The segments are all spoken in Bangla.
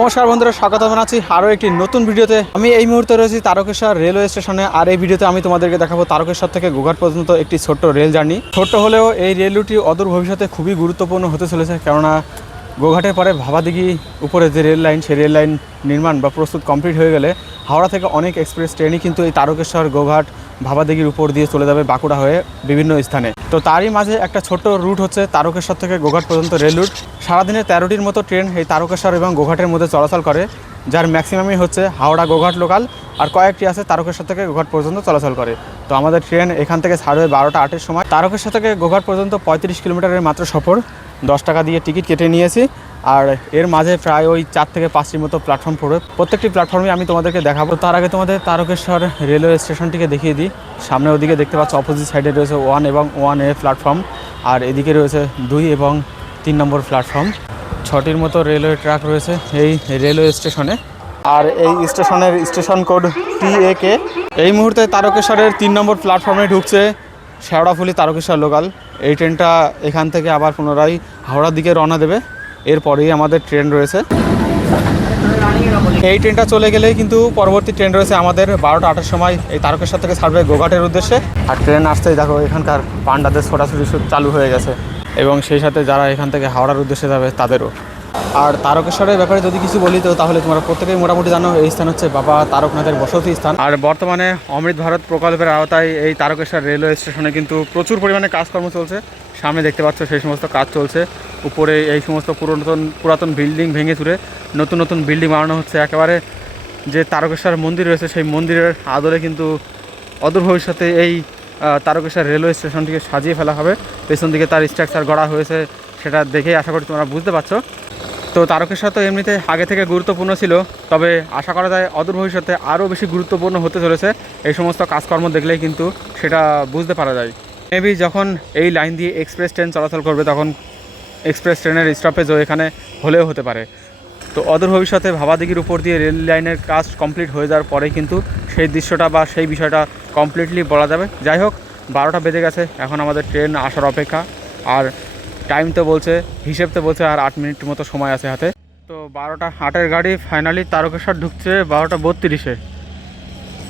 নমস্কার বন্ধুরা, স্বাগত জানাচ্ছি আরও একটি নতুন ভিডিওতে। আমি এই মুহূর্তে রয়েছি তারকেশ্বর রেলওয়ে স্টেশনে। আর এই ভিডিওতে আমি তোমাদেরকে দেখাবো তারকেশ্বর থেকে গোঘাট পর্যন্ত একটি ছোট্ট রেল জার্নি। ছোট্ট হলেও এই রেল রুটটি অদূর ভবিষ্যতে খুবই গুরুত্বপূর্ণ হতে চলেছে, কেননা গোঘাটের পরে ভাবাদিঘি উপরে যে রেল লাইন, সেই রেল লাইন নির্মাণ বা প্রস্তুত কমপ্লিট হয়ে গেলে হাওড়া থেকে অনেক এক্সপ্রেস ট্রেনই কিন্তু এই তারকেশ্বর, গোঘাট, ভাবাদিঘির উপর দিয়ে চলে যাবে বাঁকুড়া হয়ে বিভিন্ন স্থানে। তো তারই মাঝে একটা ছোট্ট রুট হচ্ছে তারকেশ্বর থেকে গোঘাট পর্যন্ত রেল রুট। সারাদিনে 13টির মতো ট্রেন এই তারকেশ্বর এবং গোঘাটের মধ্যে চলাচল করে, যার ম্যাক্সিমামই হচ্ছে হাওড়া গোঘাট লোকাল, আর কয়েকটি আছে তারকেশ্বর থেকে গোঘাট পর্যন্ত চলাচল করে। তো আমাদের ট্রেন এখান থেকে ছাড়বে 12টা 8-এর সময়। তারকেশ্বর থেকে গোঘাট পর্যন্ত 35 কিলোমিটারের মাত্র সফর। 10 টাকা দিয়ে টিকিট কেটে নিয়েছি। আর এর মাঝে প্রায় ওই 4 থেকে 5টির মতো প্ল্যাটফর্ম পড়বে। প্রত্যেকটি প্ল্যাটফর্মে আমি তোমাদেরকে দেখাবো। তার আগে তোমাদের তারকেশ্বর রেলওয়ে স্টেশনটিকে দেখিয়ে দিই। সামনে ওদিকে দেখতে পাচ্ছ অপোজিট সাইডে রয়েছে 1 এবং 1A প্ল্যাটফর্ম, আর এদিকে রয়েছে 2 এবং 3 নম্বর প্ল্যাটফর্ম। 6টির মতো রেলওয়ে ট্র্যাক রয়েছে এই রেলওয়ে স্টেশনে। আর এই স্টেশনের স্টেশন কোড TAK। এই মুহূর্তে তারকেশ্বরের 3 নম্বর প্ল্যাটফর্মে ঢুকছে শেওড়াফুলি তারকেশ্বর লোকাল। এই ট্রেনটা এখান থেকে আবার পুনরায় হাওড়ার দিকে রওনা দেবে। এরপরেই আমাদের ট্রেন রয়েছে। এই ট্রেনটা চলে গেলেই কিন্তু পরবর্তী ট্রেন রয়েছে আমাদের 12টা 8-এর সময় এই তারকেশ্বর থেকে ছাড়বে গোঘাটের উদ্দেশ্যে। আর ট্রেন আসতেই দেখো এখানকার পান্ডাদের ছোটাছুটি চালু হয়ে গেছে, এবং সেই সাথে যারা এখান থেকে হাওড়ার উদ্দেশ্যে যাবে তাদেরও। আর তারকেশ্বরের ব্যাপারে যদি কিছু বলি তো তাহলে তোমরা প্রত্যেকেই মোটামুটি জানো এই স্থান হচ্ছে বাবা তারকনাথের বসতি স্থান। আর বর্তমানে অমৃত ভারত প্রকল্পের আওতায় এই তারকেশ্বর রেলওয়ে স্টেশনে কিন্তু প্রচুর পরিমাণে কাজকর্ম চলছে। সামনে দেখতে পাচ্ছ সেই সমস্ত কাজ চলছে। উপরে এই সমস্ত পুরাতন বিল্ডিং ভেঙে চুরে নতুন নতুন বিল্ডিং বানানো হচ্ছে। একেবারে যে তারকেশ্বর মন্দির রয়েছে সেই মন্দিরের আদলে কিন্তু অদূর ভবিষ্যতে এই তারকেশ্বর রেলওয়ে স্টেশনটিকে সাজিয়ে ফেলা হবে। পেছন দিকে তার স্ট্রাকচার গড়া হয়েছে, সেটা দেখেই আশা করি তোমরা বুঝতে পারছো। তো তারকেশ্বর তো এমনিতে আগে থেকে গুরুত্বপূর্ণ ছিল, তবে আশা করা যায় অদূর ভবিষ্যতে আরও বেশি গুরুত্বপূর্ণ হতে চলেছে। এই সমস্ত কাজকর্ম দেখলেই কিন্তু সেটা বুঝতে পারা যায়। মেবি যখন এই লাইন দিয়ে এক্সপ্রেস ট্রেন চলাচল করবে তখন এক্সপ্রেস ট্রেনের স্টপেজও এখানে হলেও হতে পারে। তো অদূর ভবিষ্যতে ভাবাদিঘির উপর দিয়ে রেল লাইনের কাজ কমপ্লিট হয়ে যাওয়ার পরেই কিন্তু সেই দৃশ্যটা বা সেই বিষয়টা কমপ্লিটলি বলা যাবে। যাই হোক, 12টা বেজে গেছে, এখন আমাদের ট্রেন আসার অপেক্ষা। আর টাইম তো বলছে, হিসেব তো বলছে আর 8 মিনিট মতো সময় আছে হাতে। তো 12টা 8-এর গাড়ি ফাইনালি তারকেশ্বর ঢুকছে 12টা 32-এ।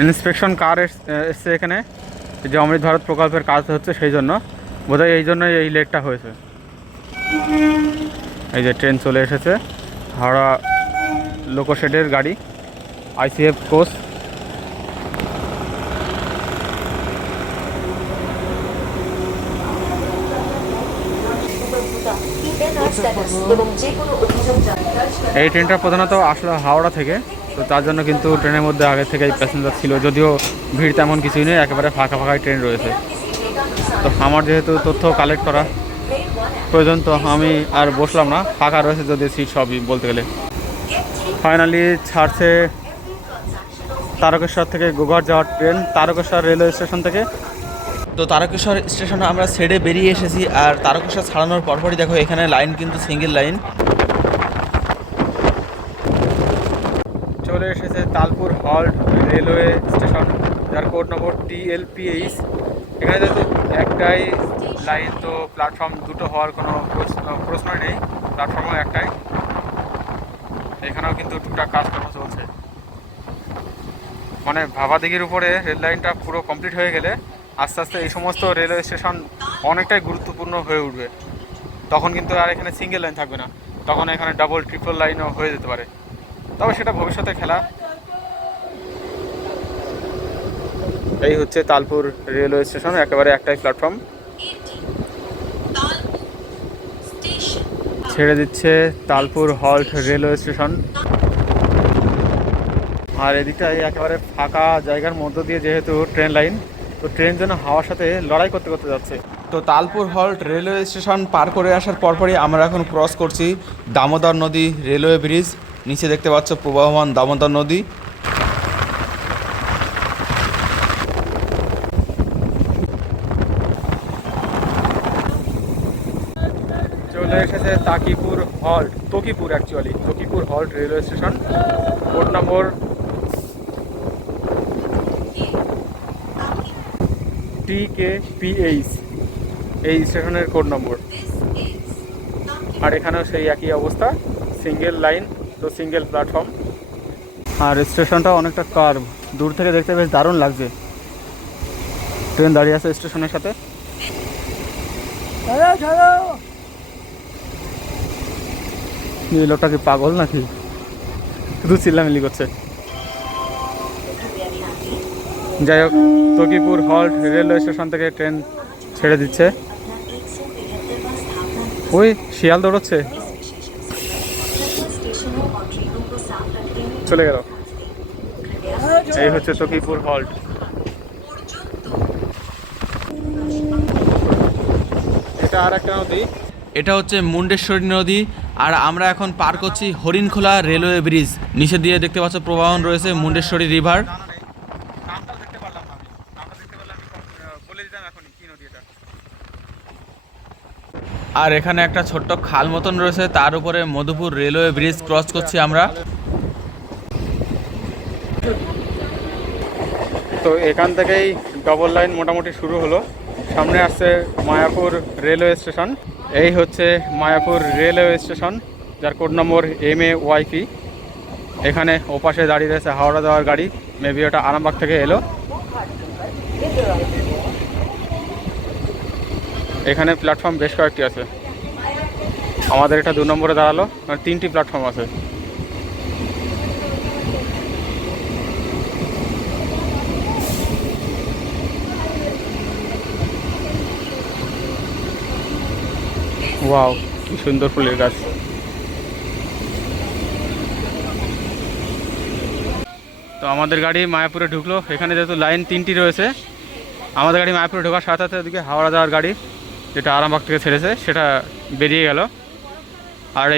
ইন্সপেকশন কার এসছে এখানে, যে অমৃত ভারত প্রকল্পের কাজ হচ্ছে সেই জন্য, বোধহয় এই জন্যই এই লেটটা হয়েছে। এই যে ট্রেন চলে এসেছে, হাওড়া লোকোশেডের গাড়ি, ICF কোচ। এই ট্রেনটা প্রধানত আসলে হাওড়া থেকে, তো তার জন্য কিন্তু ট্রেনের মধ্যে আগে থেকেই প্যাসেঞ্জার ছিল, যদিও ভিড় তেমন কিছুই নেই, একেবারে ফাঁকা ফাঁকাই ট্রেন রয়েছে। তো আমার যেহেতু তথ্য কালেক্ট করা প্রয়োজন, তো আমি আর বসলাম না, ফাঁকা রয়েছে যদি সিট সবই বলতে গেলে। ফাইনালি ছাড়ছে তারকেশ্বর থেকে গোঘাট যাওয়ার ট্রেন তারকেশ্বর রেলওয়ে স্টেশন থেকে। তো তারকেশ্বর স্টেশনে আমরা ছেড়ে বেরিয়ে এসেছি। আর তারকেশ্বর ছাড়ানোর পরপরই দেখো এখানে লাইন কিন্তু সিঙ্গেল লাইন চলে এসেছে তালপুর হল্ট রেলওয়ে স্টেশন, যার কোড নম্বর TLPH। এখানে যেহেতু একটাই লাইন, তো প্ল্যাটফর্ম দুটো হওয়ার কোনো প্রশ্নই নেই, প্ল্যাটফর্মও একটাই। এখানেও কিন্তু টুকটাক কাজকর্ম চলছে। মানে ভাবাদিঘির উপরে রেল লাইনটা পুরো কমপ্লিট হয়ে গেলে আস্তে আস্তে এই সমস্ত রেলওয়ে স্টেশন অনেকটাই গুরুত্বপূর্ণ হয়ে উঠবে। তখন কিন্তু আর এখানে সিঙ্গেল লাইন থাকবে না, তখন এখানে ডাবল ট্রিপল লাইনও হয়ে যেতে পারে, তবে সেটা ভবিষ্যতে খেলা। এই হচ্ছে তালপুর রেলওয়ে স্টেশন, একেবারে একটাই প্ল্যাটফর্ম। ছেড়ে দিচ্ছে তালপুর হল্ট রেলওয়ে স্টেশন। আর এদিকটাই একেবারে ফাঁকা জায়গার মধ্য দিয়ে যেহেতু ট্রেন লাইন, তো ট্রেন যেন হাওয়ার সাথে লড়াই করতে করতে যাচ্ছে। তো তালপুর হল্ট রেলওয়ে স্টেশন পার করে আসার পরপরই আমরা এখন ক্রস করছি দামোদর নদী রেলওয়ে ব্রিজ। নিচে দেখতে পাচ্ছ প্রবাহমান দামোদর নদী। চলে এসেছে Takipur halt railway station, code number TKPH, এই স্টেশনের কোড নম্বর। আর এখানেও সেই একই অবস্থা, সিঙ্গেল লাইন। তো যেহেতু সিঙ্গেল প্ল্যাটফর্ম। আর স্টেশনটা অনেকটা কার্ভ, দূর থেকে দেখতে বেশ দারুণ লাগছে। ট্রেন দাঁড়িয়ে আছে স্টেশনের সাথে। এই লোকটা কি পাগল নাকি, শুধু চিল্লামিল্লি করছে। যাই হোক, তকিপুর হল্ট রেলওয়ে স্টেশন থেকে ট্রেন ছেড়ে দিচ্ছে। ওই শিয়াল দৌড়চ্ছে, চলে গেল। এই হচ্ছে তকিপুর হল্ট। এটা আর একটা নদী, এটা হচ্ছে মুন্ডেশ্বরী নদী। আর আমরা এখন পার করছি হরিণখোলা রেলওয়ে ব্রিজ। নিচে দিয়ে দেখতে পাচ্ছ প্রবাহন রয়েছে মুন্ডেশ্বরী রিভার। আর এখানে একটা ছোট্ট খাল মতন রয়েছে, তার উপরে মধুপুর রেলওয়ে ব্রিজ ক্রস করছি আমরা। তো এখান থেকেই ডবল লাইন মোটামুটি শুরু হলো। সামনে আসছে মায়াপুর রেলওয়ে স্টেশন। এই হচ্ছে মায়াপুর রেলওয়ে স্টেশন, যার কোড নম্বর MAYP। এখানে ওপাশে দাঁড়িয়ে রয়েছে হাওড়া যাওয়ার গাড়ি, মেবি ওটা আরামবাগ থেকে এলো। এখানে প্ল্যাটফর্ম বেশ কয়েকটি আছে, আমাদের এটা 2 নম্বরে দাঁড়ালো, মানে 3টি প্ল্যাটফর্ম আছে। ওয়াও, কি সুন্দর ফুলের গাছ। তো আমাদের গাড়ি মায়াপুরে ঢুকলো। এখানে যেহেতু লাইন 3টি রয়েছে, আমাদের গাড়ি মায়াপুরে ঢোকার সাথে সাথে ওদিকে হাওড়া যাওয়ার গাড়ি, যেটা আরামবাগ থেকে ছেড়েছে, সেটা বেরিয়ে গেল। আর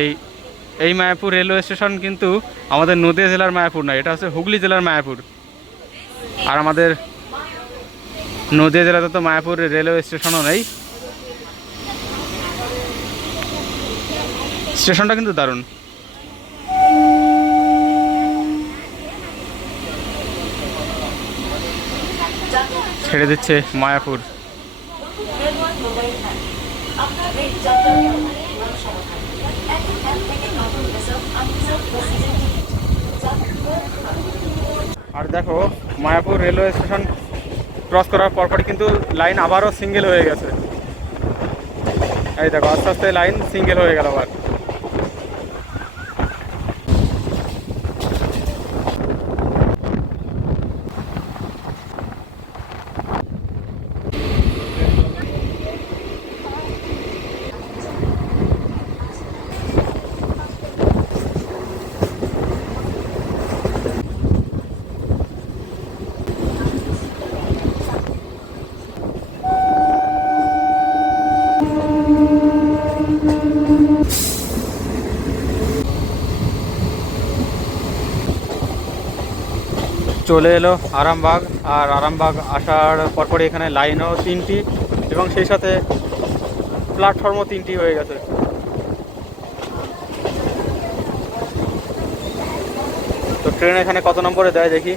এই মায়াপুর রেলওয়ে স্টেশন কিন্তু আমাদের নদীয়া জেলার মায়াপুর নয়, এটা হচ্ছে হুগলি জেলার মায়াপুর। আর আমাদের নদীয়া জেলাতে তো মায়াপুর রেলওয়ে স্টেশনও নেই। স্টেশনটা কিন্তু দারুণ। ছেড়ে দিচ্ছে মায়াপুর। আর দেখো, মায়াপুর রেলওয়ে স্টেশন ক্রস করার পরপরই কিন্তু লাইন আবারও সিঙ্গেল হয়ে গেছে। এই দেখো, আস্তে আস্তে লাইন সিঙ্গেল হয়ে গেল আবার। চলে এলো আরামবাগ। আর আরামবাগ আসার পরপরই এখানে লাইনও 3টি এবং সেই সাথে প্ল্যাটফর্মও 3টি হয়ে গেছে। তো ট্রেন এখানে কত নম্বরে দেয় দেখি।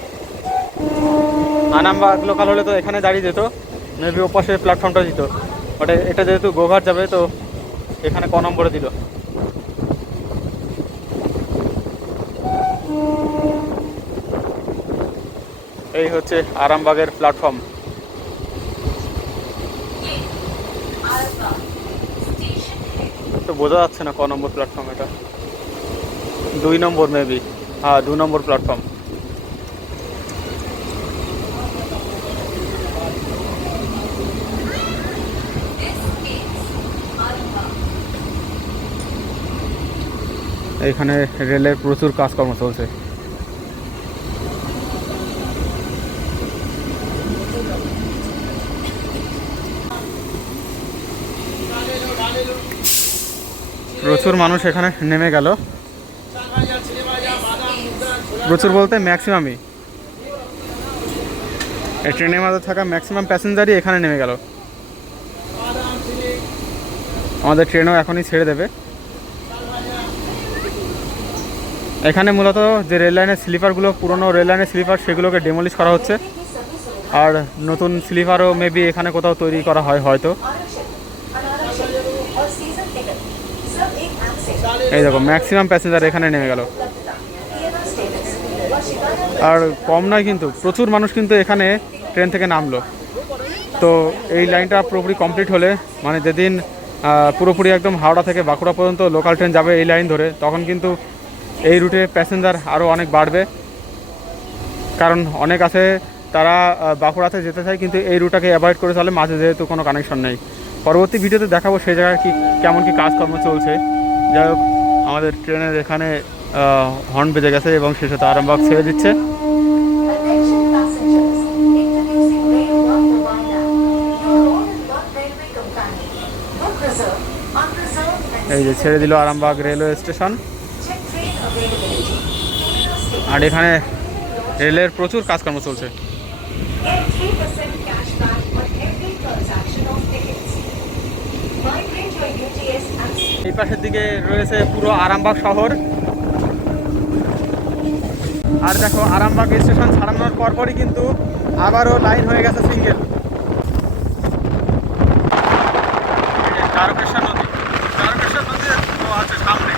আরামবাগ লোকাল হলে তো এখানে দাঁড়িয়ে যেত, মেবি ওপাশে প্ল্যাটফর্মটা দিত। ওটা এটা যেহেতু গোঘাট যাবে, তো এখানে ক নম্বরে দিল। এই হচ্ছে আরামবাগের প্ল্যাটফর্ম। তো বোঝা যাচ্ছে না ক নম্বর প্ল্যাটফর্ম এটা। 2 নম্বর মেবি, হ্যাঁ 2 নম্বর প্ল্যাটফর্ম। এইখানে রেলের প্রচুর কাজকর্ম চলছে। প্রচুর মানুষ এখানে নেমে গেল, প্রচুর বলতে ম্যাক্সিমামই। এই ট্রেনের মধ্যে থাকা ম্যাক্সিমাম প্যাসেঞ্জারই এখানে নেমে গেল। আমাদের ট্রেনও এখনই ছেড়ে দেবে। এখানে মূলত যে রেল লাইনের স্লিপারগুলো, পুরনো রেল লাইনের স্লিপার, সেগুলোকে ডেমোলিশ করা হচ্ছে। আর নতুন স্লিপারও মেবি এখানে কোথাও তৈরি করা হয় হয়তো। এই দেখো, ম্যাক্সিমাম প্যাসেঞ্জার এখানে নেমে গেল। আর কম নয়, কিন্তু প্রচুর মানুষ কিন্তু এখানে ট্রেন থেকে নামলো। তো এই লাইনটা পুরোপুরি কমপ্লিট হলে, মানে যেদিন পুরোপুরি একদম হাওড়া থেকে বাঁকুড়া পর্যন্ত লোকাল ট্রেন যাবে এই লাইন ধরে, তখন কিন্তু এই রুটে প্যাসেঞ্জার আরও অনেক বাড়বে। কারণ অনেক আছে তারা বাঁকুড়াতে যেতে চায়, কিন্তু এই রুটটাকে অ্যাভয়েড করে চলে, মাঝে যেহেতু কোনো কানেকশন নেই। পরবর্তী ভিডিওতে দেখাবো সেই জায়গায় কেমন কি কাজকর্ম চলছে। যাই হোক, আমাদের ট্রেনের এখানে হর্ন বেজে গেছে এবং সে সাথে আরামবাগ ছেড়ে দিচ্ছে। এই যে ছেড়ে দিল আরামবাগ রেলওয়ে স্টেশন। আর এখানে রেলের প্রচুর কাজকর্ম চলছে। এই পাশের দিকে রয়েছে পুরো আরামবাগ শহর। আর দেখো, আরামবাগ স্টেশন ছাড়ানোর পরপরই কিন্তু আবারও লাইন হয়ে গেছে সিঙ্গেল। তারকেশ্বর নদী, তারকেশ্বর নদী আছে সামনে।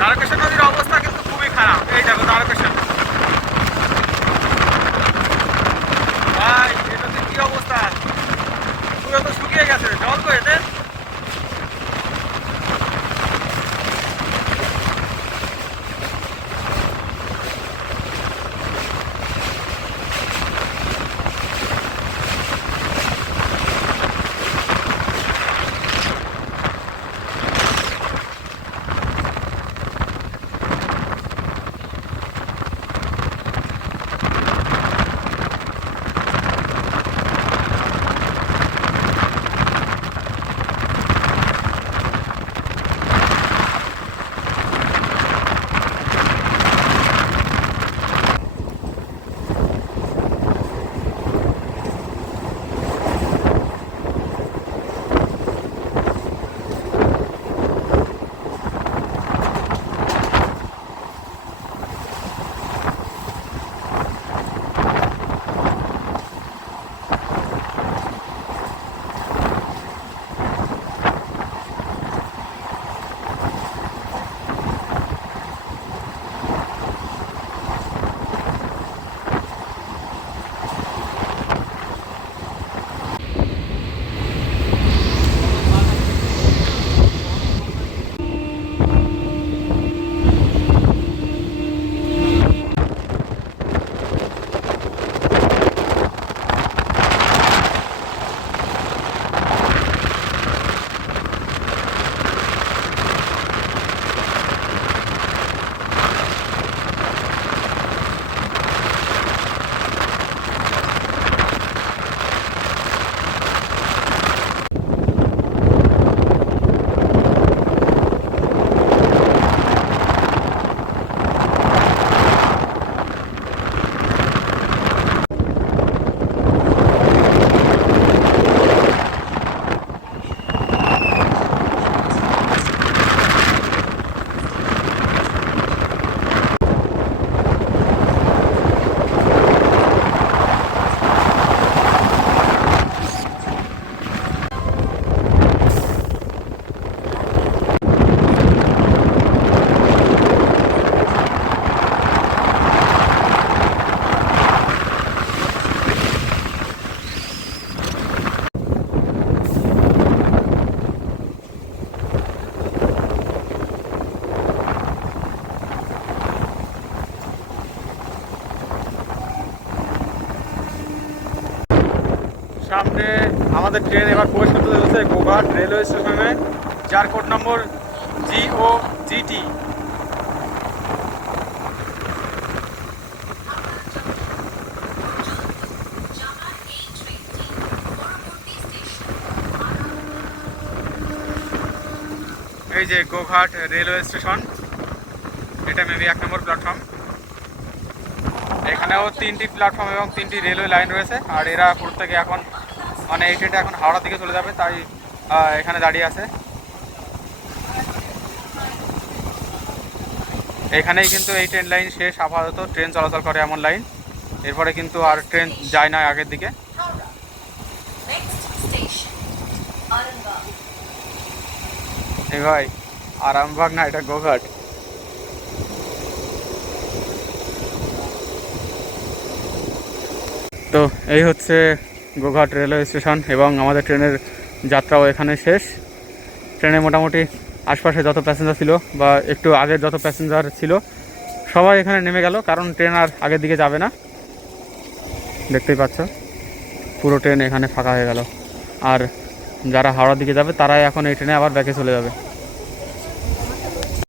তারকেশ্বর নদীর অবস্থা কিন্তু খুবই খারাপ। এই দেখো তারকেশ্বর, ভাই এটাতে কি অবস্থা, পুরো তো শুকিয়ে গেছে জল তো এতে। সামনে আমাদের ট্রেন এবার প্রবেশ করতে চলেছে গোঘাট রেলওয়ে স্টেশনে, যার কোড নম্বর GOGT। এই যে গোঘাট রেলওয়ে স্টেশন, এটা মেবি 1 নম্বর প্ল্যাটফর্ম। এখানেও 3টি প্ল্যাটফর্ম এবং 3টি রেলওয়ে লাইন রয়েছে। আর এরা প্রত্যেকে এখন, মানে এই ট্রেনটা এখন হাওড়ার দিকে চলে যাবে, তাই এখানে দাঁড়িয়ে আছে। এখানেই কিন্তু এই ট্রেন লাইন শেষ, আপাতত ট্রেন চলাচল করে এমন লাইন। এরপরে কিন্তু আর ট্রেন যায় না আগের দিকে। এই ভাই, আরামবাগ না, এটা গোঘাট। তো এই হচ্ছে গোঘাট রেলওয়ে স্টেশন এবং আমাদের ট্রেনের যাত্রাও এখানে শেষ। ট্রেনে মোটামুটি আশপাশে যত প্যাসেঞ্জার ছিল বা একটু আগের যত প্যাসেঞ্জার ছিল সবাই এখানে নেমে গেল, কারণ ট্রেন আর আগের দিকে যাবে না। দেখতেই পাচ্ছ পুরো ট্রেন এখানে ফাঁকা হয়ে গেল। আর যারা হাওড়ার দিকে যাবে তারাই এখন এই ট্রেনে আবার ব্যাকে চলে যাবে।